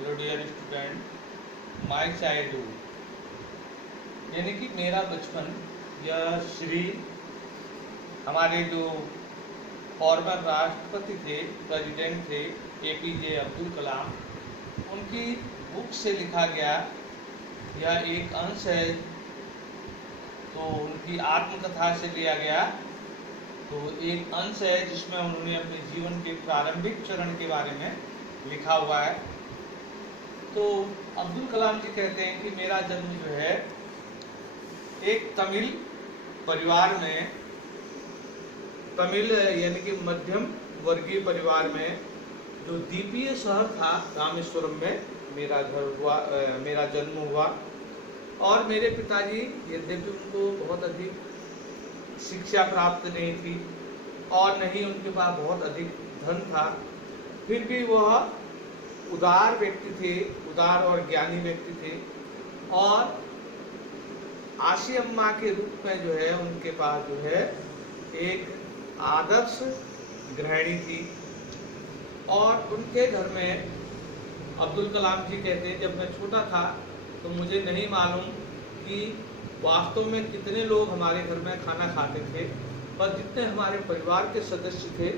Hello dear student, my childhood यानी कि मेरा बचपन, यह श्री हमारे जो फॉर्मर राष्ट्रपति थे, प्रेसिडेंट थे, APJ अब्दुल कलाम, उनकी बुक से लिखा गया यह एक अंश है। तो उनकी आत्मकथा से लिया गया तो एक अंश है जिसमें उन्होंने अपने जीवन के प्रारंभिक चरण के बारे में लिखा हुआ है। तो अब्दुल कलाम जी कहते हैं कि मेरा जन्म जो है एक तमिल परिवार में, तमिल यानी कि मध्यम वर्गीय परिवार में, जो द्वीपीय शहर था रामेश्वरम में मेरा घर हुआ, मेरा जन्म हुआ। और मेरे पिताजी, यद्यपि उनको बहुत अधिक शिक्षा प्राप्त नहीं थी और न ही उनके पास बहुत अधिक धन था, फिर भी वह उदार व्यक्ति थे, उदार और ज्ञानी व्यक्ति थे। और आशी अम्मा के रूप में जो है उनके पास जो है एक आदर्श गृहिणी थी। और उनके घर में अब्दुल कलाम जी कहते हैं, जब मैं छोटा था तो मुझे नहीं मालूम कि वास्तव में कितने लोग हमारे घर में खाना खाते थे, पर जितने हमारे परिवार के सदस्य थे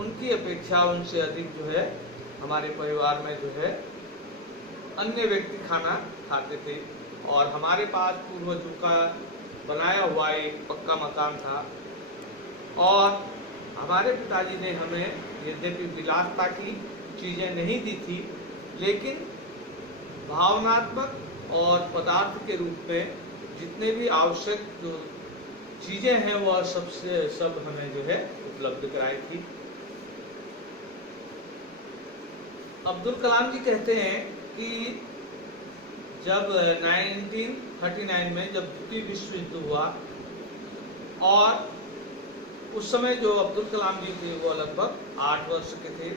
उनकी अपेक्षा उनसे अधिक जो है हमारे परिवार में जो है अन्य व्यक्ति खाना खाते थे। और हमारे पास पूर्वजों का बनाया हुआ एक पक्का मकान था। और हमारे पिताजी ने हमें यद्यपि विलासता की चीज़ें नहीं दी थी, लेकिन भावनात्मक और पदार्थ के रूप में जितने भी आवश्यक जो चीज़ें हैं वह सब हमें जो है उपलब्ध कराई थी। अब्दुल कलाम जी कहते हैं कि जब 1939 में जब द्वितीय विश्व युद्ध हुआ, और उस समय जो अब्दुल कलाम जी थे वो लगभग 8 वर्ष के थे।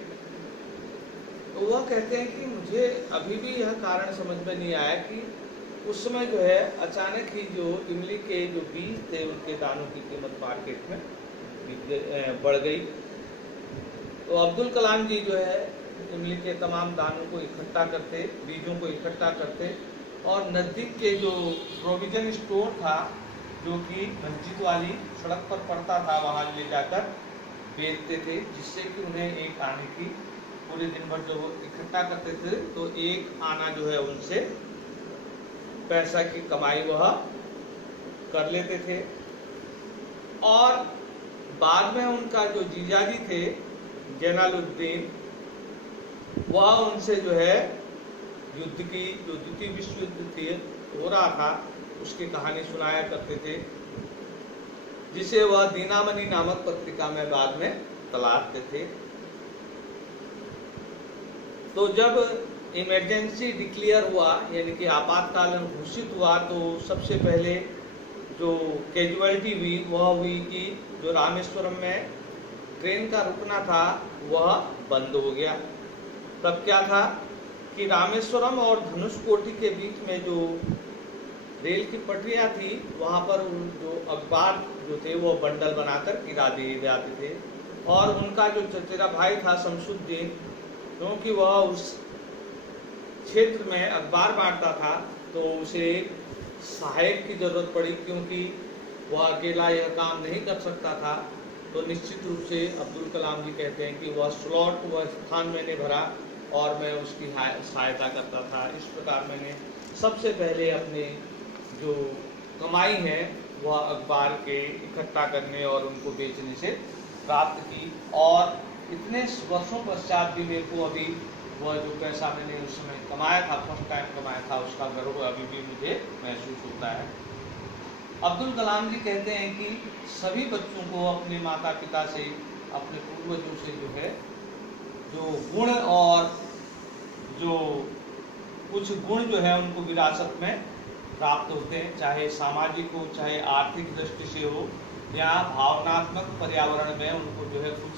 तो वह कहते हैं कि मुझे अभी भी यह कारण समझ में नहीं आया कि उस समय जो है अचानक ही जो इमली के जो बीज थे उनके दानों की कीमत मार्केट में बढ़ गई। तो अब्दुल कलाम जी जो है इमली के तमाम दानों को इकट्ठा करते, बीजों को इकट्ठा करते और नज़दीक के जो प्रोविजन स्टोर था जो कि मस्जिद वाली सड़क पर पड़ता था वहाँ ले जाकर बेचते थे, जिससे कि उन्हें एक आने की, पूरे दिन भर जो इकट्ठा करते थे तो एक आना जो है उनसे पैसा की कमाई वह कर लेते थे। और बाद में उनका जो जीजाजी थे जैनालुद्दीन, वह उनसे जो है युद्ध की, जो द्वितीय विश्व युद्ध थी हो रहा था, उसकी कहानी सुनाया करते थे, जिसे वह दीनामणि नामक पत्रिका में बाद में तलाशते थे। तो जब इमरजेंसी डिक्लेयर हुआ यानी कि आपातकालीन घोषित हुआ, तो सबसे पहले जो कैजुअलिटी हुई वह हुई कि जो रामेश्वरम में ट्रेन का रुकना था वह बंद हो गया। तब क्या था कि रामेश्वरम और धनुषकोटी के बीच में जो रेल की पटरियां थी वहां पर जो अखबार जो थे वो बंडल बनाकर गिरा दिए जाते थे। और उनका जो चचेरा भाई था शमसुद्दीन, क्योंकि वह उस क्षेत्र में अखबार बांटता था, तो उसे सहायक की जरूरत पड़ी, क्योंकि वह अकेला यह काम नहीं कर सकता था। तो निश्चित रूप से अब्दुल कलाम जी कहते हैं कि वह स्लॉट, वह स्थान मैंने भरा और मैं उसकी सहायता करता था। इस प्रकार मैंने सबसे पहले अपने जो कमाई है वह अखबार के इकट्ठा करने और उनको बेचने से प्राप्त की। और इतने वर्षों पश्चात भी मेरे को अभी वह जो पैसा मैंने उस समय कमाया था, फर्स्ट टाइम कमाया था, उसका गर्व अभी भी मुझे महसूस होता है। अब्दुल कलाम जी कहते हैं कि सभी बच्चों को अपने माता पिता से, अपने पूर्वजों से जो है जो गुण और जो कुछ गुण जो है उनको विरासत में प्राप्त होते हैं, चाहे सामाजिक हो, चाहे आर्थिक दृष्टि से हो, या भावनात्मक पर्यावरण में उनको जो है कुछ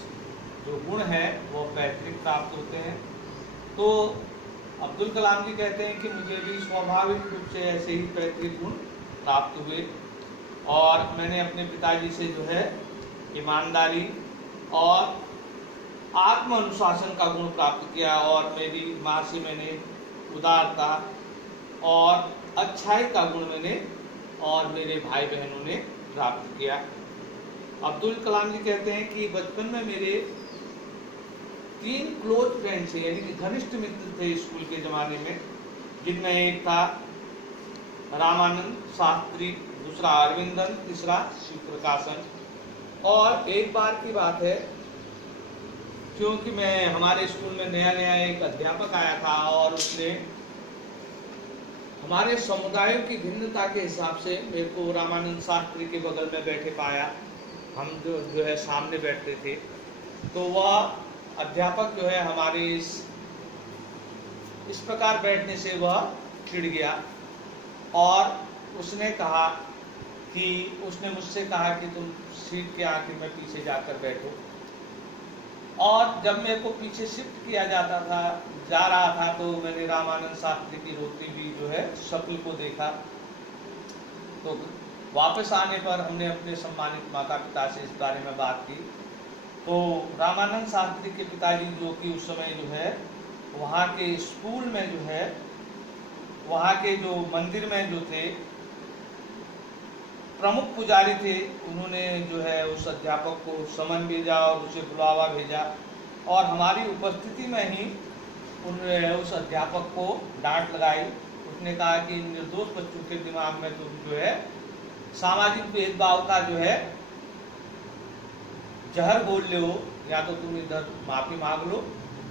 जो गुण है वो पैतृक प्राप्त होते हैं। तो अब्दुल कलाम जी कहते हैं कि मुझे भी स्वाभाविक रूप से ऐसे ही पैतृक गुण प्राप्त हुए। और मैंने अपने पिताजी से जो है ईमानदारी और आत्म अनुशासन का गुण प्राप्त किया। और मेरी माँ से मैंने उदारता और अच्छाई का गुण मैंने और मेरे भाई बहनों ने प्राप्त किया। अब्दुल कलाम जी कहते हैं कि बचपन में मेरे 3 क्लोज फ्रेंड्स थे, यानी कि घनिष्ठ मित्र थे स्कूल के जमाने में, जिनमें एक था रामानंद शास्त्री, दूसरा अरविंदन, तीसरा शिव प्रकाशन। और एक बार की बात है, क्योंकि मैं हमारे स्कूल में नया नया एक अध्यापक आया था और उसने हमारे समुदायों की भिन्नता के हिसाब से मेरे को रामानंद शास्त्री के बगल में बैठे पाया। हम जो है सामने बैठते थे, तो वह अध्यापक जो है हमारे इस प्रकार बैठने से वह चिढ़ गया और उसने मुझसे कहा कि तुम सीट के आखिर में पीछे जाकर बैठो। और जब मेरे को पीछे शिफ्ट किया जा रहा था तो मैंने रामानंद शास्त्री की रोती हुई जो है शक्ल को देखा। तो वापस आने पर हमने अपने सम्मानित माता पिता से इस बारे में बात की। तो रामानंद शास्त्री के पिताजी, जो कि उस समय जो है वहाँ के स्कूल में जो है, वहाँ के जो मंदिर में जो थे प्रमुख पुजारी थे, उन्होंने जो है उस अध्यापक को समन भेजा और उसे बुलावा भेजा और हमारी उपस्थिति में ही उन्होंने उस अध्यापक को डांट लगाई। उसने कहा कि निर्दोष बच्चों के दिमाग में तुम जो है सामाजिक भेदभाव का जो है जहर घोल ले हो, या तो तुम इधर माफी मांग लो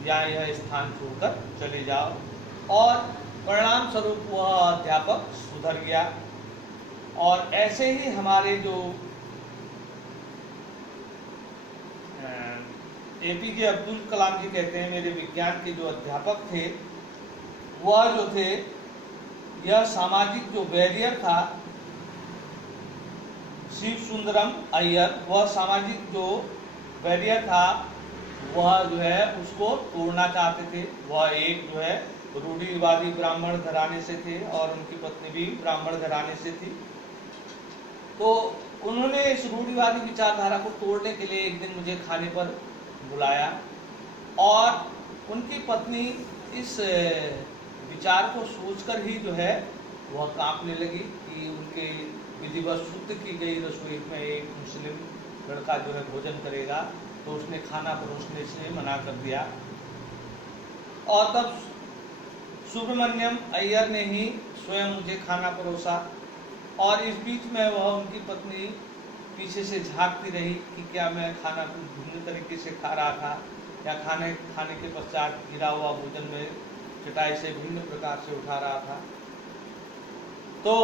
या यह स्थान छोड़कर चले जाओ। और परिणाम स्वरूप वह अध्यापक सुधर गया। और ऐसे ही हमारे जो एपीजे अब्दुल कलाम जी कहते हैं, मेरे विज्ञान के जो अध्यापक थे, वह जो थे यह सामाजिक जो बैरियर था, शिव सुंदरम अय्यर, वह सामाजिक जो बैरियर था वह जो है उसको तोड़ना चाहते थे। वह एक जो है रूढ़िवादी ब्राह्मण घराने से थे और उनकी पत्नी भी ब्राह्मण घराने से थी। तो उन्होंने इस रूढ़िवादी विचारधारा को तोड़ने के लिए एक दिन मुझे खाने पर बुलाया और उनकी पत्नी इस विचार को सोचकर ही जो है वह कांपने लगी कि उनके विधिवत शुद्ध की गई रसोई में एक मुस्लिम लड़का जो है भोजन करेगा, तो उसने खाना परोसने से मना कर दिया। और तब सुब्रमण्यम अय्यर ने ही स्वयं मुझे खाना परोसा और इस बीच में वह उनकी पत्नी पीछे से झांकती रही कि क्या मैं खाना कुछ भिन्न तरीके से खा रहा था या खाने के पश्चात गिरा हुआ भोजन में चटाई से भिन्न प्रकार से उठा रहा था। तो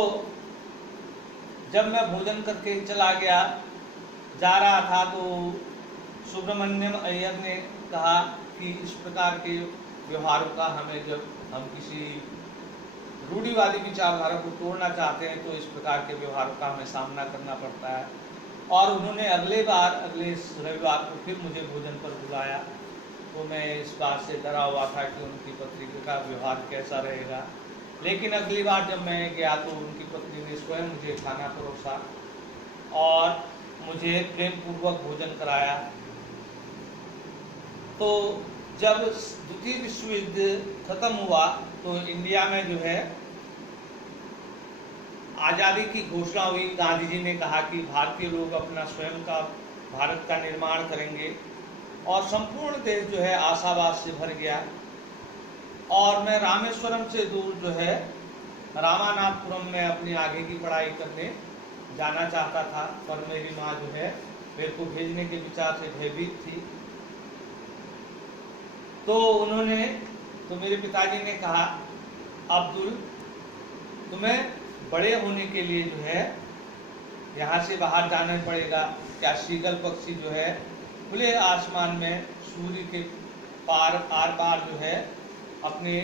जब मैं भोजन करके जा रहा था तो सुब्रमण्यम अय्यर ने कहा कि इस प्रकार के व्यवहारों का हमें, जब हम किसी रूढ़िवादी विचारधारा को तोड़ना चाहते हैं तो इस प्रकार के व्यवहारों का हमें सामना करना पड़ता है। और उन्होंने अगले रविवार को फिर मुझे भोजन पर बुलाया। तो मैं इस बात से डरा हुआ था कि उनकी पत्नी का व्यवहार कैसा रहेगा। लेकिन अगली बार जब मैं गया तो उनकी पत्नी ने स्वयं मुझे खाना परोसा और मुझे प्रेम पूर्वक भोजन कराया। तो जब द्वितीय विश्व युद्ध खत्म हुआ तो इंडिया में जो है आज़ादी की घोषणा हुई। गांधी जी ने कहा कि भारतीय लोग अपना स्वयं का भारत का निर्माण करेंगे और संपूर्ण देश जो है आशावाद से भर गया। और मैं रामेश्वरम से दूर जो है रामानाथपुरम में अपनी आगे की पढ़ाई करने जाना चाहता था, पर मेरी माँ जो है मेरे को भेजने के विचार से भयभीत थी। तो मेरे पिताजी ने कहा, अब्दुल तुम्हें बड़े होने के लिए जो है यहाँ से बाहर जाना पड़ेगा। क्या शीगल पक्षी जो है खुले आसमान में सूर्य के आर पार जो है अपने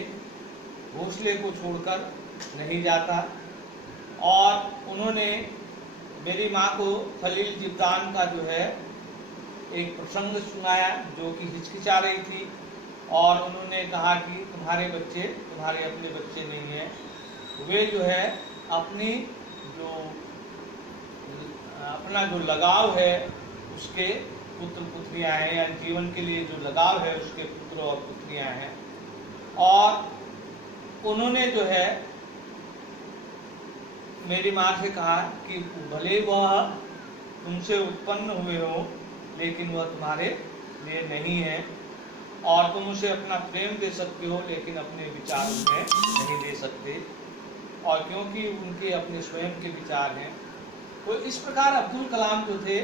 घोंसले को छोड़कर नहीं जाता। और उन्होंने मेरी माँ को खलील जिब्रान का जो है एक प्रसंग सुनाया जो कि हिचकिचा रही थी और उन्होंने कहा कि तुम्हारे बच्चे तुम्हारे अपने बच्चे नहीं हैं, वे जो है अपना जो लगाव है उसके पुत्र पुत्रियां हैं, या जीवन के लिए जो लगाव है उसके पुत्र और पुत्रियां हैं। और उन्होंने जो है मेरी माँ से कहा कि भले वह तुमसे उत्पन्न हुए हो लेकिन वह तुम्हारे लिए नहीं है, और तुम उसे अपना प्रेम दे सकते हो लेकिन अपने विचार उन्हें नहीं दे सकते, और क्योंकि उनके अपने स्वयं के विचार हैं। तो इस प्रकार अब्दुल कलाम जो थे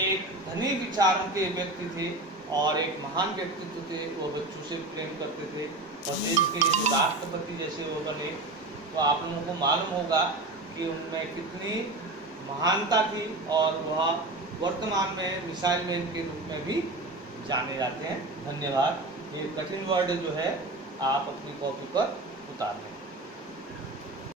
एक धनी विचारों के व्यक्ति थे और एक महान व्यक्तित्व थे। वो बच्चों से प्रेम करते थे और देश के जो राष्ट्रपति जैसे वो बने, तो आप लोगों को मालूम होगा कि उनमें कितनी महानता थी, और वह वर्तमान में मिसाइल मैन के रूप में भी जाने जाते हैं। धन्यवाद। ये कठिन वर्ड जो है आप अपनी कॉपी पर उतार लें।